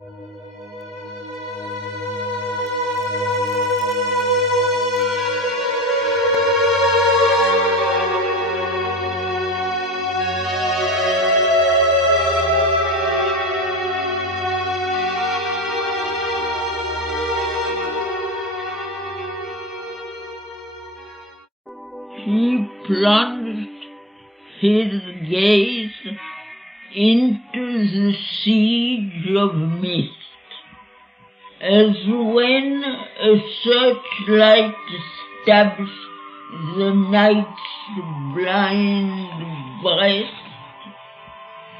He plunged his gaze into the siege of mist, as when a searchlight stabs the night's blind breast,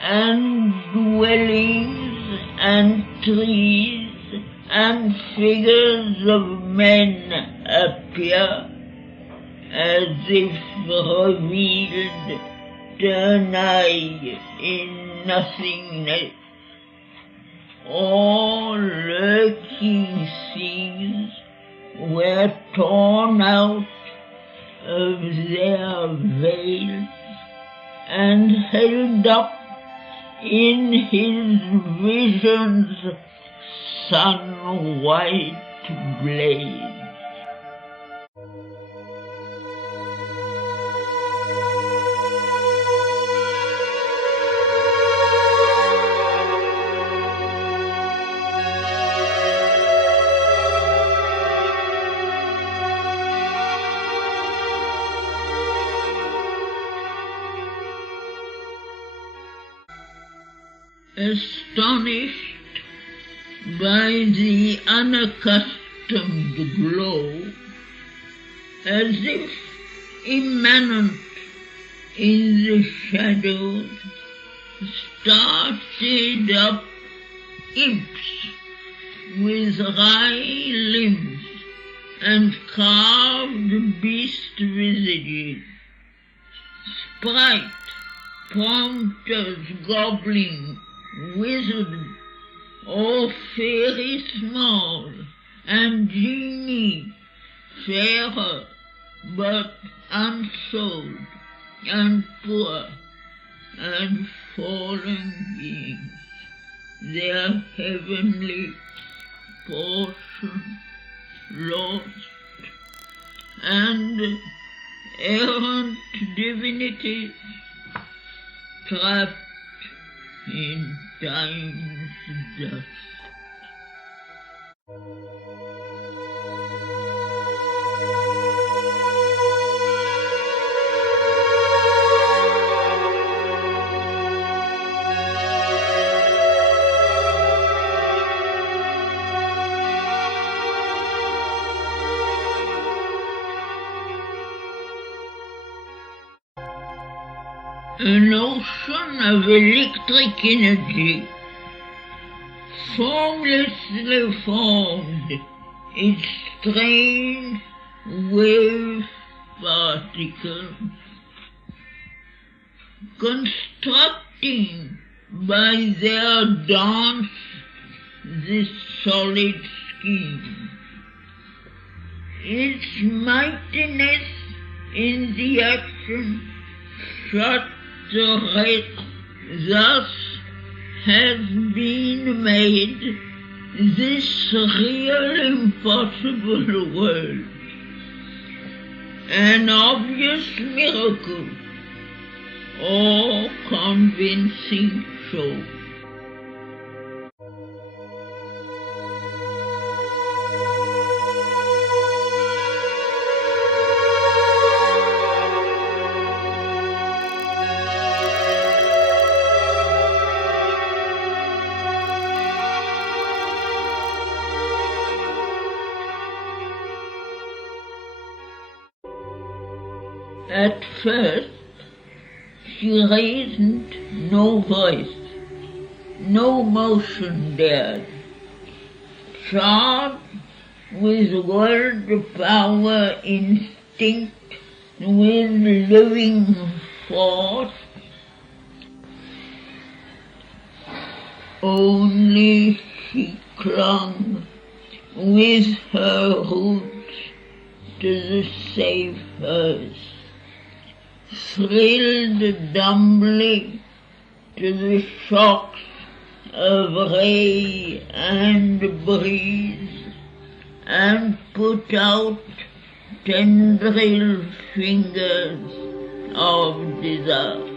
and dwellings and trees and figures of men appear, as if revealed, turn I in nothingness. All lurking things were torn out of their veils and held up in his vision's sun-white blaze. Astonished by the unaccustomed glow, as if immanent in the shadows, started up imps with wry limbs and carved beast visages, sprite, prompters, goblin, wizard, or fairy small, and genie, fairer, but unsouled, and poor, and fallen beings, their heavenly portion lost, and errant divinities trapped in time's dust. An ocean of electric energy, formlessly formed its strange wave particles, constructing by their dance this solid scheme. Its mightiness in the action shut the rest. Thus has been made this real impossible world an obvious miracle or convincing show. At first, she raised no voice, no motion dared. Charged with world power instinct, with living force, only she clung with her roots to the safe earth, thrilled dumbly to the shocks of ray and breeze, and put out tendril fingers of desire.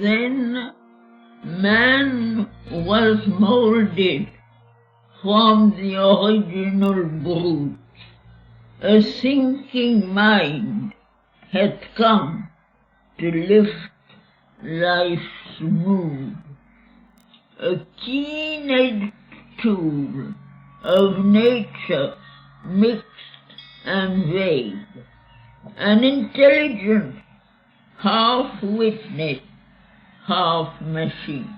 Then man was molded from the original brute. A thinking mind had come to lift life's mood. A keen-edged tool of nature mixed and vague. An intelligent half-witness, half machine.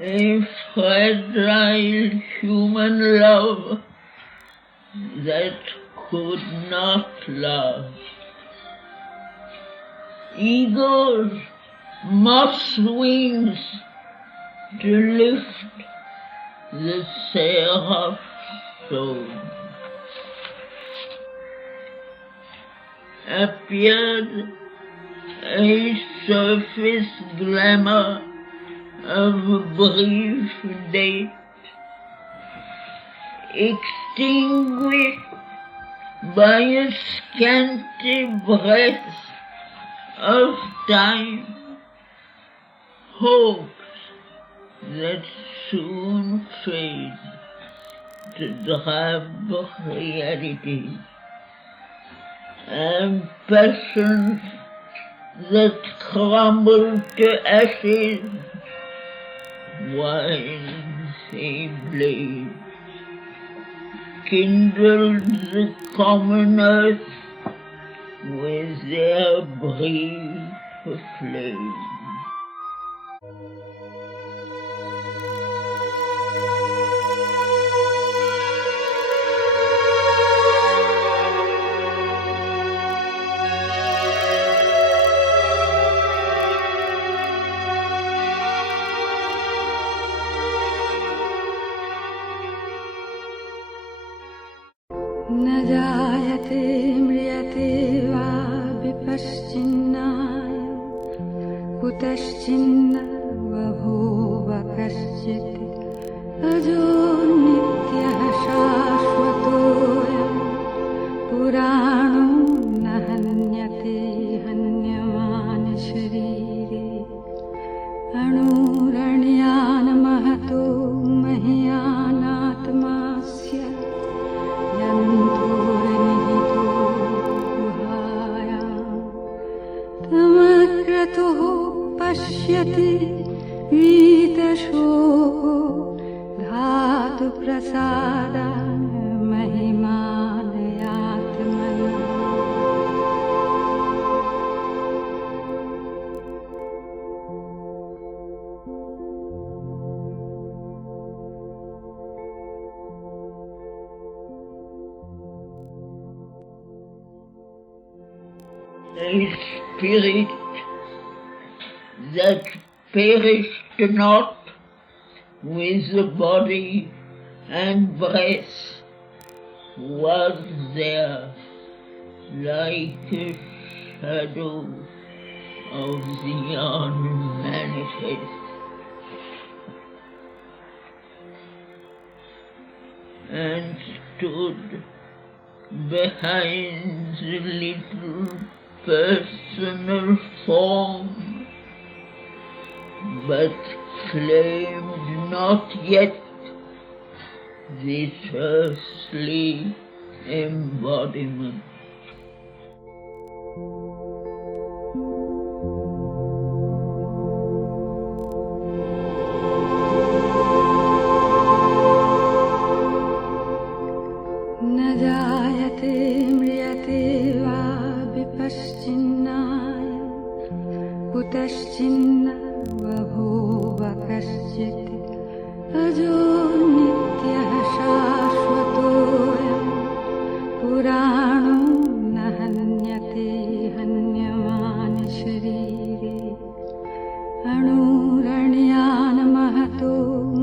A fragile human love that could not love. Eagles, moth's wings to lift the seraph soul. Appeared a surface glamour of brief date, extinguished by a scanty breath of time, hopes that soon fade to drab reality, and passions that crumble to ashes while they blaze, kindled the common earth with their brief flame. न जायते म्रियते वा विपश्चिन्नाय कुतश्चिन्न बभूव कश्चित् अजो नित्यः शाश्वतोऽयं पुराणो न हन्यते हन्यमाने शरीरे अणुरण्यान् महतो मह्यानात्मास्य तमक्रतुः पश्यति वीतशोको धातुप्रसादान् महिमानयात्मनि। A spirit that perished not with the body and breath was there like a shadow of the unmanifest, and stood behind the little personal form, but claimed not yet this earthly embodiment. कश्चित् अजो नित्यः शाश्वतोऽयं पुराणो न हन्यते हन्यमाने शरीरे अणुरण्यान् महतो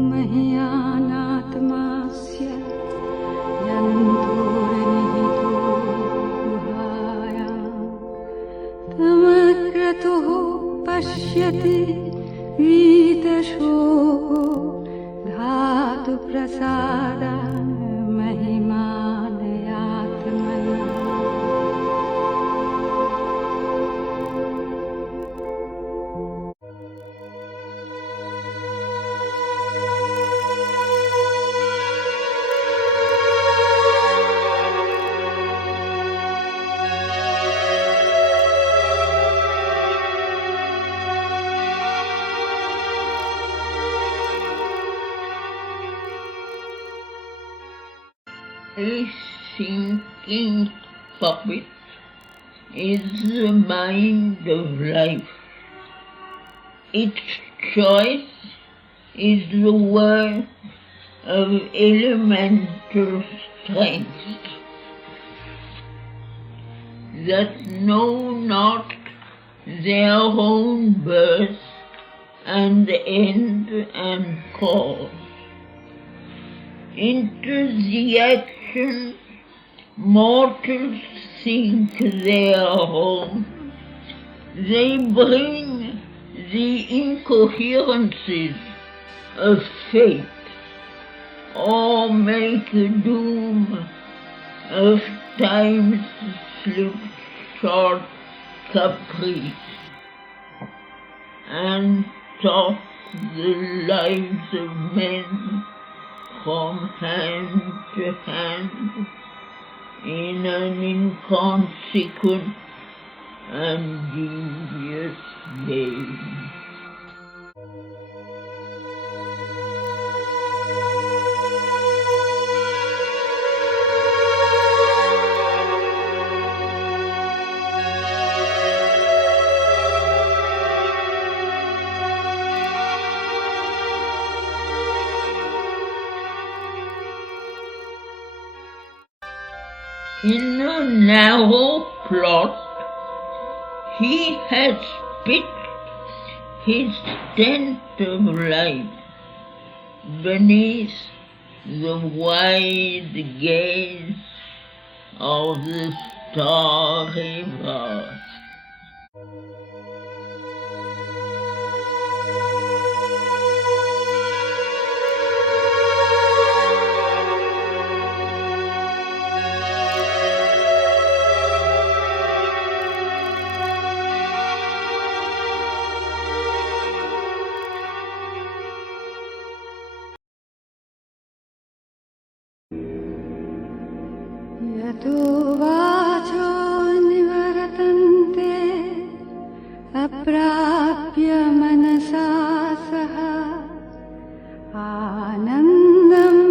मह्यानात्मास्य जन्तोर्निहितो गुहायां तमक्रतुः पश्यति वीतशोको धातुप्रसादा महिमानयात्मना A thinking puppet is the mind of life. Its choice is the work of elemental strength that know not their own birth and end and cause. Into the action mortals think their own, they bring the incoherences of fate, or make doom of time's slipshod caprice, and toss the lives of men from hand to hand in an inconsequent and devious game. In a narrow plot, he has pitched his tent of light beneath the wide gaze of the starry vast. यतो वाचो निवर्तन्ते अप्राप्य मनसा सह आनन्दम्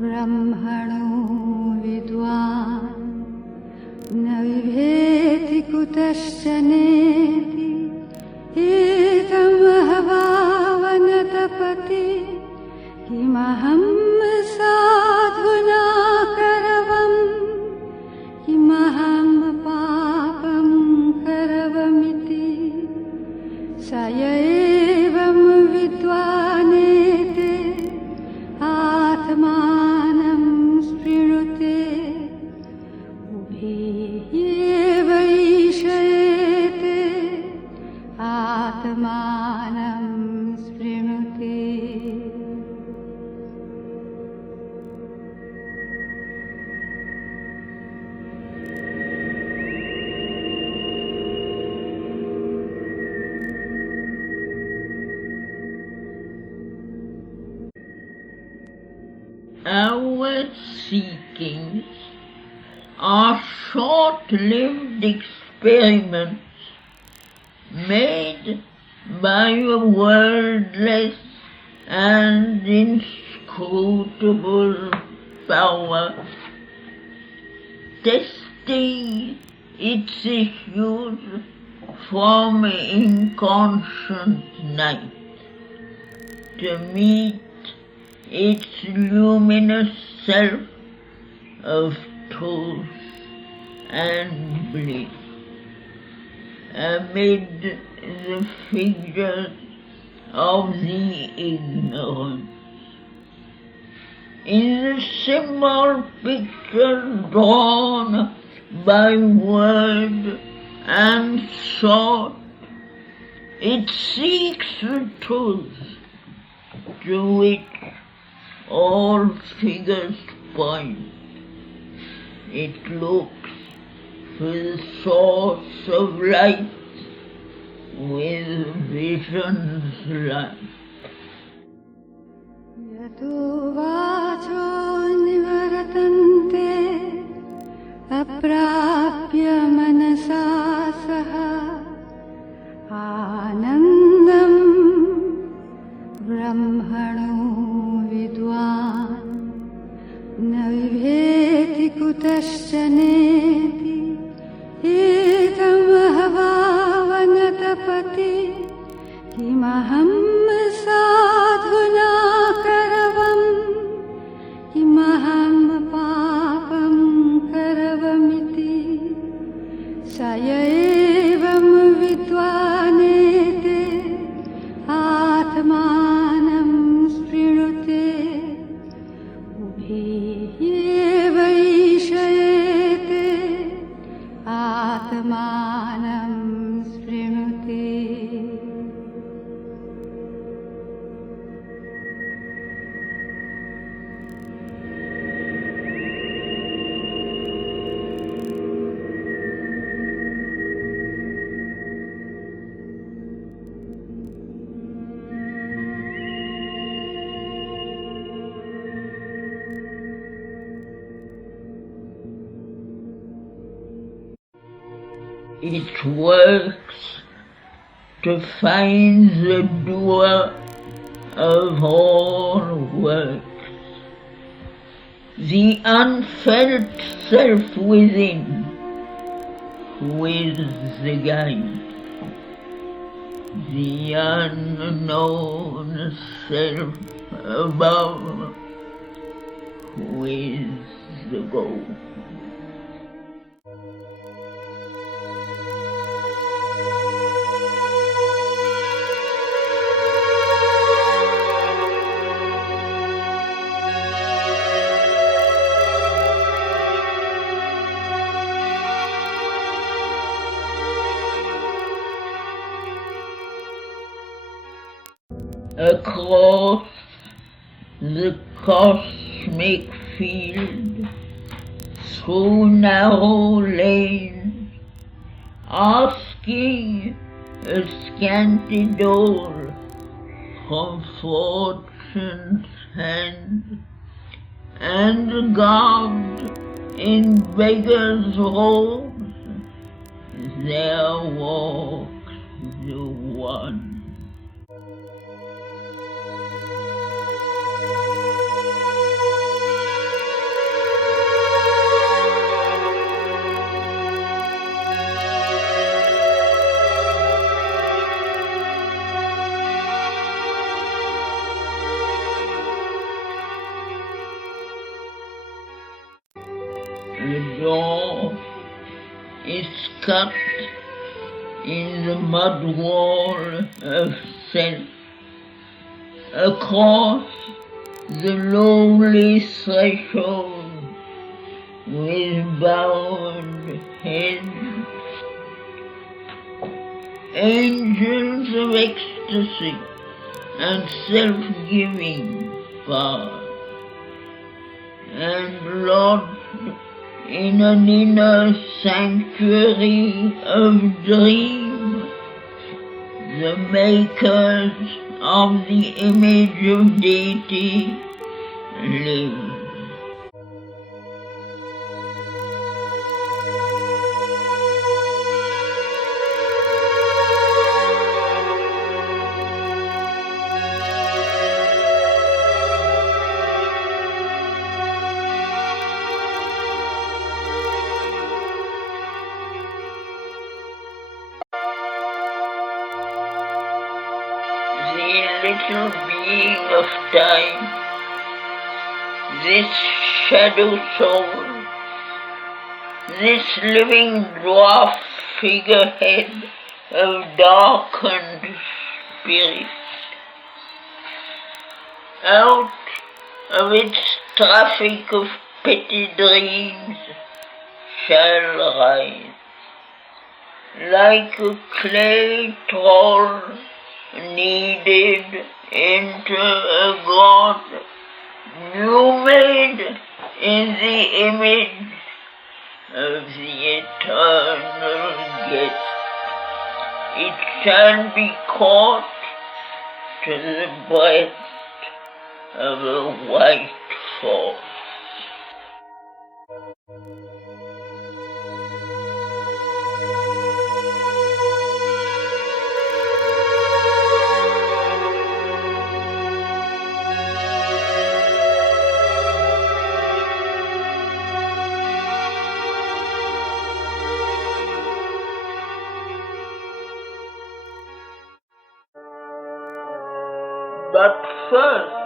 ब्रह्मणो विद्वान् न विभेति कुतश्चनेति एतमहभावनतपति किमहं साधुना करवम् किमहं पापं करवमिति स एवं विद्वानेते आत्मानं स्पृणुते उभे एव ईशयेते आत्मानं स्पृणुते. Our seekings are short-lived experiments made by a wordless and inscrutable power, testing its issues from inconscient night. to meet its luminous self of truth and bliss amid the figures of the ignorant. In the symbol picture drawn by word and thought, it seeks the truth to which all figures point. It looks for the source of light with vision's light. Yato vacho nivaratante aprapya manasa saha anandam brahmano vidwan na vibheti kutaschaneti etam havavanatapati kimaham sadhuna karavam kimaham papam karavamiti sayaevam vidvanete atmanam sprinute ubhiyeva ishayete atmanam sprinute. It works to find the doer of all works, the unfelt self within, who is the guide, the unknown self above, who is the goal. Across the cosmic field, through narrow lanes, asking a scanty dole from fortune's hand, and garbed in beggar's robes, there walks the One. The door is cut in the mud wall of self. Across the lowly threshold with bowed head, angels of ecstasy and self-giving pass, and lodged in an inner sanctuary of dream, the makers of the image of deity live. little being of time, this shadow soul, this living dwarf figurehead of darkened spirit, out of its traffic of petty dreams shall rise, like a clay troll kneaded into a god, new made in the image of the eternal guest. It shall be caught to the breast of a white horse. But first,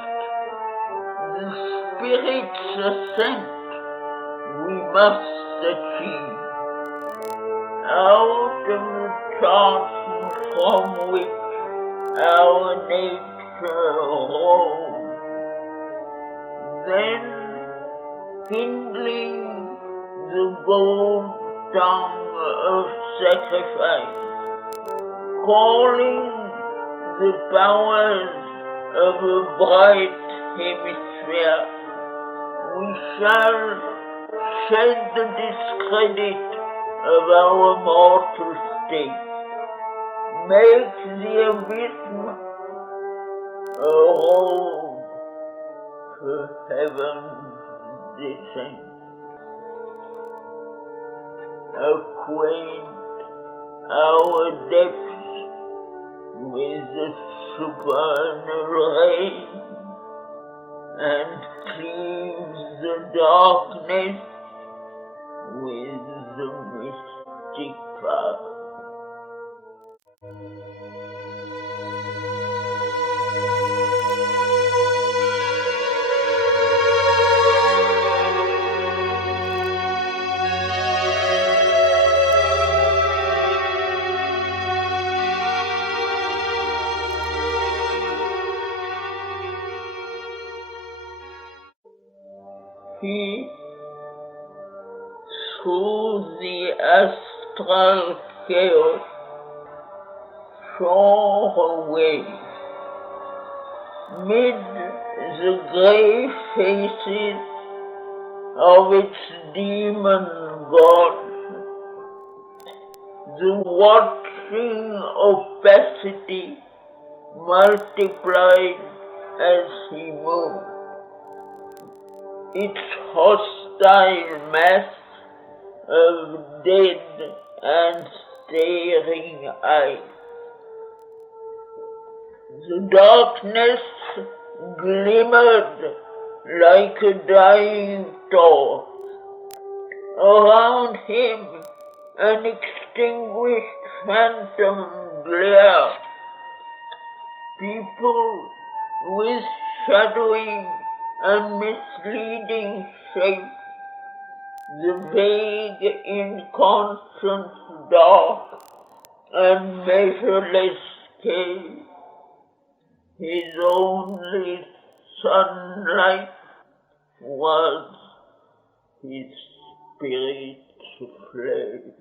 the spirit's ascent we must achieve, out of the tartan from which our nature roams. Then, kindling the gold tongue of sacrifice, calling the powers of a bright hemisphere, we shall shed the discredit of our mortal state, make the abysm a road for heaven's descent, acquaint our depths with the supernal rain, and cleaves the darkness with the mystic path. He, through the astral chaos, shore away, mid the grey faces of its demon gods, the watching opacity multiplied as he moved, its hostile mass of dead and staring eyes. The darkness glimmered like a dying torch. Around him an extinguished phantom glare. People with shadowing and misleading shapes, the vague, inconstant dark and measureless scale, his only sunlight was his spirit's flame.